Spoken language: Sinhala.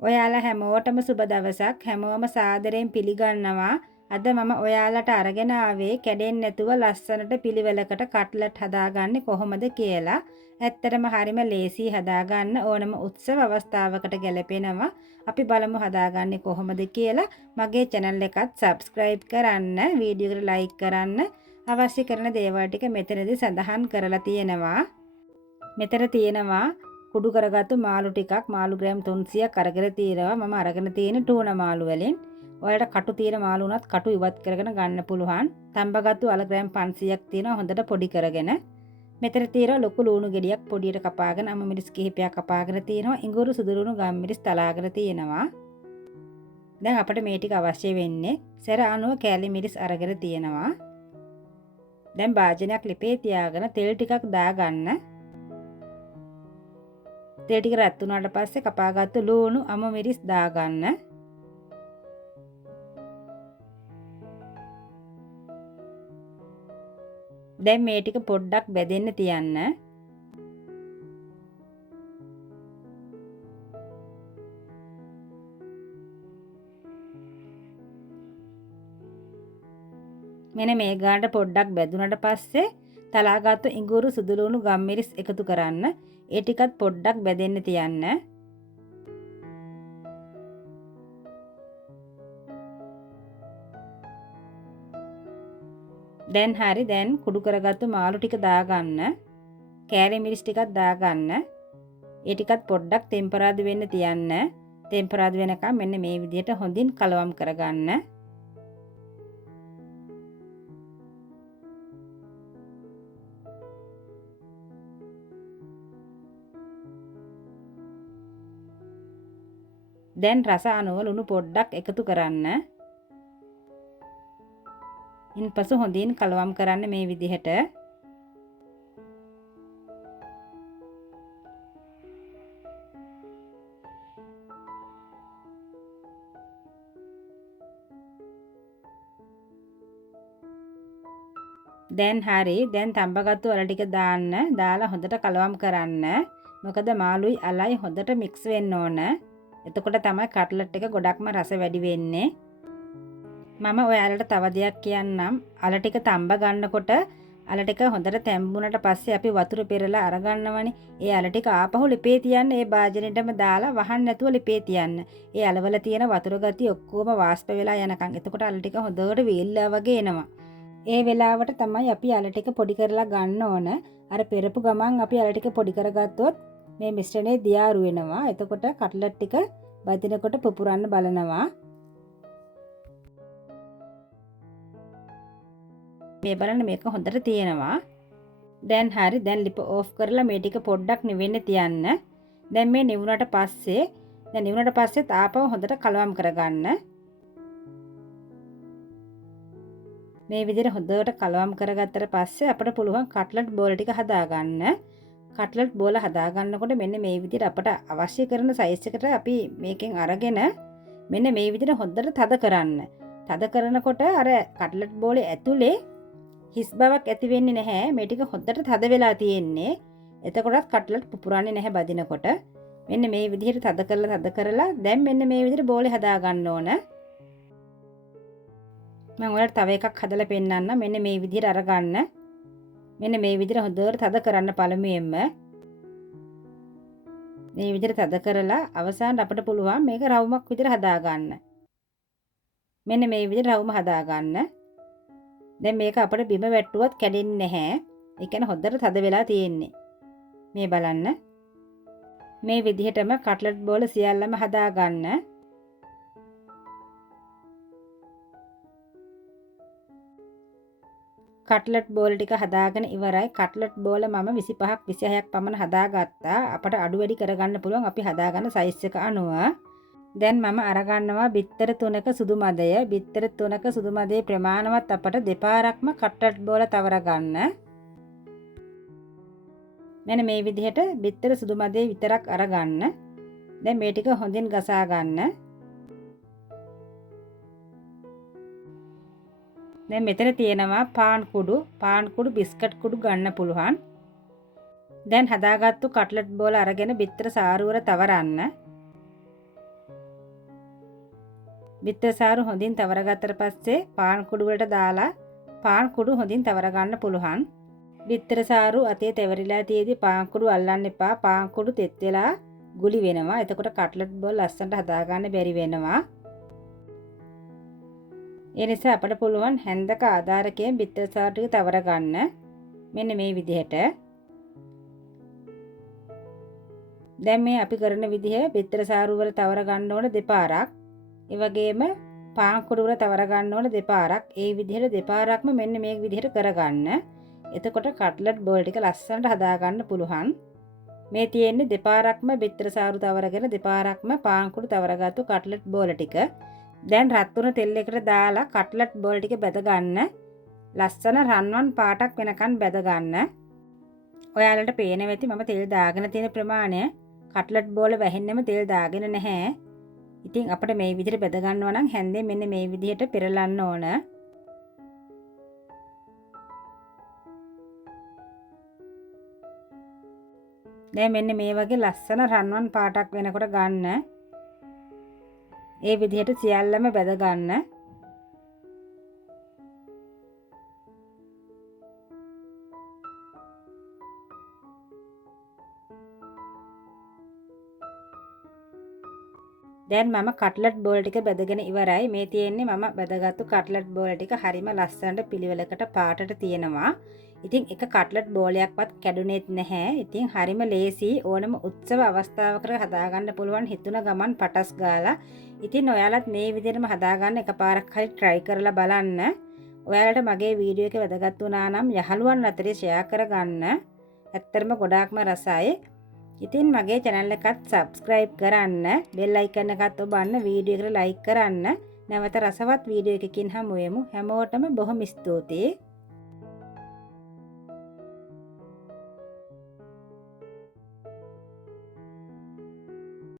ඔයාලා හැමෝටම සුබ දවසක්. හැමෝම සාදරයෙන් පිළිගන්නවා. අද මම ඔයාලට අරගෙන ආවේ කැඩෙන්නේ නැතුව ලස්සනට පිළිවෙලකට කට්ලට් හදාගන්නේ කොහොමද කියලා. ඇත්තටම හරිම ලේසි හදාගන්න ඕනම උත්සව අවස්ථාවකට ගැලපෙනවා. අපි බලමු හදාගන්නේ කොහොමද කියලා. මගේ channel එකත් subscribe කරන්න, වීඩියෝ එකට like කරන්න. අවශ්‍ය කරන දේවල් ටික මෙතනදී සඳහන් කරලා තියෙනවා. මෙතන තියෙනවා කුඩු කරගත්තු මාළු ටිකක් මාළු ග්‍රෑම් 300ක් අරගෙන තියෙනවා. මම අරගෙන තියෙන ටූනා මාළු වලින්. ඔයාලට කටු තියෙන මාළු උනත් කටු ඉවත් කරගෙන ගන්න පුළුවන්. තඹගත්තු අල ග්‍රෑම් 500ක් තියෙනවා හොඳට පොඩි කරගෙන. මෙතන තියෙනවා ලොකු ලුණු ගෙඩියක් පොඩියට කපාගෙන අම මිරිස් කිහිපයක් කපාගෙන තියෙනවා. ඉඟුරු සුදු ලුණු ගම් මිරිස් තලාගෙන තියෙනවා. දැන් අපිට මේ ටික අවශ්‍ය වෙන්නේ සැර අනුව කෑලි මිරිස් අරගෙන තියෙනවා. දැන් භාජනයක් ලිපේ තියාගෙන තෙල් ටිකක් දාගන්න. තෙල් ටික රත් වුණාට පස්සේ කපාගත්තු ලුණු අම මිරිස් දාගන්න. දැන් මේ ටික පොඩ්ඩක් බෙදෙන්න තියන්න. මෙන්න මේ ගානට පොඩ්ඩක් බෙදුනට පස්සේ තලාගත්තු ඉඟුරු සුදු ලුණු ගම් මිරිස් එකතු කරන්න. ඒ ටිකත් පොඩ්ඩක් බෙදෙන්න තියන්න. දැන් හරි දැන් කුඩු කරගත්තු මාළු ටික දාගන්න. කෑලි මිරිස් ටිකක් දාගන්න. ඒ ටිකත් පොඩ්ඩක් ටෙම්පරාදු වෙන්න තියන්න. ටෙම්පරාදු වෙනකම් මෙන්න මේ විදිහට හොඳින් කලවම් කරගන්න. දැන් රස අනුව ලුණු පොඩ්ඩක් එකතු කරන්න. ඉන්පසු හොඳින් කලවම් කරන්න මේ විදිහට. දැන් හරි දැන් තඹගත්තු වල ටික දාන්න. දාලා හොඳට කලවම් කරන්න. මොකද මාළුයි අලයි හොඳට මික්ස් වෙන්න ඕන. එතකොට තමයි කට්ලට් එක ගොඩක්ම රස වැඩි වෙන්නේ. මම ඔයාලට තව දෙයක් කියන්නම්. අල ටික තඹ ගන්නකොට අල ටික හොඳට තැම්බුණට පස්සේ අපි වතුර පෙරලා අරගන්නවනේ. ඒ අල ටික ආපහු ලිපේ තියන්න. ඒ භාජනෙටම දාලා වහන්න නැතුව ලිපේ තියන්න. ඒ අලවල තියෙන වතුර ගතිය ඔක්කොම වාෂ්ප වෙලා යනකම්. එතකොට අල ටික හොඳට වේල්ලා වගේ එනවා. ඒ වෙලාවට තමයි අපි අල ටික පොඩි කරලා ගන්න ඕන. අර පෙරපු ගමන් අපි අල ටික පොඩි කරගත්තොත් මේ මිශ්‍රණය දියාරු වෙනවා. එතකොට කට්ලට් ටික බදිනකොට පුපුරන්න බලනවා. මේ බලන්න මේක හොඳට තියෙනවා. දැන් හරි දැන් ලිප ඕෆ් කරලා මේ ටික පොඩ්ඩක් නිවෙන්න තියන්න. දැන් මේ නිවුණට පස්සේ තාපව හොඳට කලවම් කරගන්න. මේ විදිහට හොඳට කලවම් කරගත්තට පස්සේ අපිට පුළුවන් කට්ලට් බෝල ටික හදාගන්න. කට්ලට් බෝල හදාගන්නකොට මෙන්න මේ විදිහට අපට අවශ්‍ය කරන සයිස් එකට අපි මේකෙන් අරගෙන මෙන්න මේ විදිහට හොඳට තද කරන්න. තද කරනකොට අර කට්ලට් බෝලේ ඇතුලේ හිස් බවක් ඇති වෙන්නේ නැහැ. මේ ටික හොඳට තද වෙලා තියෙන්නේ. එතකොටත් කට්ලට් පුපුරන්නේ නැහැ බදිනකොට. මෙන්න මේ විදිහට තද කරලා දැන් මෙන්න මේ විදිහට බෝලේ හදාගන්න ඕන. මම ඔයාලට තව එකක් හදලා පෙන්නන්න. මෙන්න මේ විදිහට අරගන්න. මෙන්න මේ විදිහට හොඳට තද කරන්න පළමුවෙන්ම. මේ විදිහට තද කරලා අවසානට අපිට පුළුවන් මේක රවුමක් විදිහට හදාගන්න. මෙන්න මේ විදිහට රවුම හදාගන්න. දැන් මේක අපිට බිම වැට්ටුවත් කැඩෙන්නේ නැහැ. ඒ කියන්නේ හොඳට තද වෙලා තියෙන්නේ. මේ බලන්න. මේ විදිහටම කට්ලට් බෝල සියල්ලම හදාගන්න. කට්ලට් බෝල ටික හදාගෙන ඉවරයි. කට්ලට් බෝල මම 25ක් 26ක් පමණ හදාගත්තා. අපට අඩු වැඩි කරගන්න පුළුවන් අපි හදාගන්න සයිස් එක අනුව. දැන් මම අරගන්නවා බිත්තර 3ක සුදු මදය. බිත්තර 3ක සුදු මදේ ප්‍රමාණවත් අපට දෙපාරක්ම කට්ලට් බෝල තවර ගන්න. මෙන්න මේ විදිහට බිත්තර සුදු මදේ විතරක් අරගන්න. දැන් මේ ටික හොඳින් ගසා ගන්න. දැන් මෙතන තියෙනවා පාන් කුඩු බිස්කට් කුඩු ගන්න පුළුවන්. දැන් හදාගත්තු කට්ලට් බෝල අරගෙන බිත්තර සාරුවර තවරන්න. බිත්තර සාරු හොඳින් තවරගත්තට පස්සේ පාන් කුඩු වලට දාලා පාන් කුඩු හොඳින් තවර ගන්න පුළුවන්. බිත්තර සාරු අතේ තැවරිලා තියේදී පාන් කුඩු අල්ලන්න එපා. පාන් කුඩු තෙත් වෙලා ගුලි වෙනවා. එතකොට කට්ලට් බෝල් ලස්සනට හදාගන්න බැරි වෙනවා. ඒ නිසා අපට පුළුවන් හැන්දක ආධාරකයෙන් බිත්තර සාරු ටික තවර ගන්න. මෙන්න මේ විදිහට. දැන් මේ අපි කරන විදිහ බිත්තර සාරු වල තවර ගන්න ඕන දෙපාරක්. ඒ වගේම පාන් කුඩු වල තවර ගන්න ඕන දෙපාරක්. ඒ විදිහට දෙපාරක්ම මෙන්න මේ විදිහට කරගන්න. එතකොට කට්ලට් බෝල් ටික ලස්සනට හදාගන්න පුළුවන්. මේ තියෙන්නේ දෙපාරක්ම බිත්තර සාරු තවරගෙන දෙපාරක්ම පාන් කුඩු තවරගත්තු කට්ලට් බෝල ටික. දැන් රත් වුණ තෙල් එකට දාලා කට්ලට් බෝල් ටික බැද ගන්න. ලස්සන රන්වන් පාටක් වෙනකන් බැද ගන්න. ඔයාලට පේන වෙති මම තෙල් දාගෙන තියෙන ප්‍රමාණය කට්ලට් බෝල වැහෙන්නෙම තෙල් දාගෙන නැහැ. ඉතින් අපිට මේ විදිහට බැද ගන්නවා නම් හැන්දෙන් මෙන්න මේ විදිහට පෙරලන්න ඕන. දැන් මෙන්න මේ වගේ ලස්සන රන්වන් පාටක් වෙනකොට ගන්න. ඒ විදිහට සියල්ලම බැද ගන්න. දැන් මම කට්ලට් බෝල් ටික බැදගෙන ඉවරයි. මේ තියෙන්නේ මම බැදගත්තු කට්ලට් බෝල් ටික හරිම ලස්සනට පිළිවෙලකට පාටට තියෙනවා. ඉතින් එක කට්ලට් බෝලයක්වත් කැඩුනේත් නැහැ. ඉතින් හරිම ලේසි ඕනම උත්සව අවස්ථාවකට හදාගන්න පුළුවන් හිතුන ගමන් පටස් ගාලා. ඉතින් ඔයාලත් මේ විදිහටම හදාගන්න එකපාරක් හරි try කරලා බලන්න. ඔයාලට මගේ වීඩියෝ එක වැදගත් වුණා නම් යහළුවන් අතරේ share කරගන්න. ඇත්තටම ගොඩාක්ම රසයි. ඉතින් මගේ channel එකත් subscribe කරන්න, bell icon එකත් ඔබන්න, වීඩියෝ එකට like කරන්න. නැවත රසවත් වීඩියෝ එකකින් හමු වෙමු. හැමෝටම බොහොම ස්තුතියි.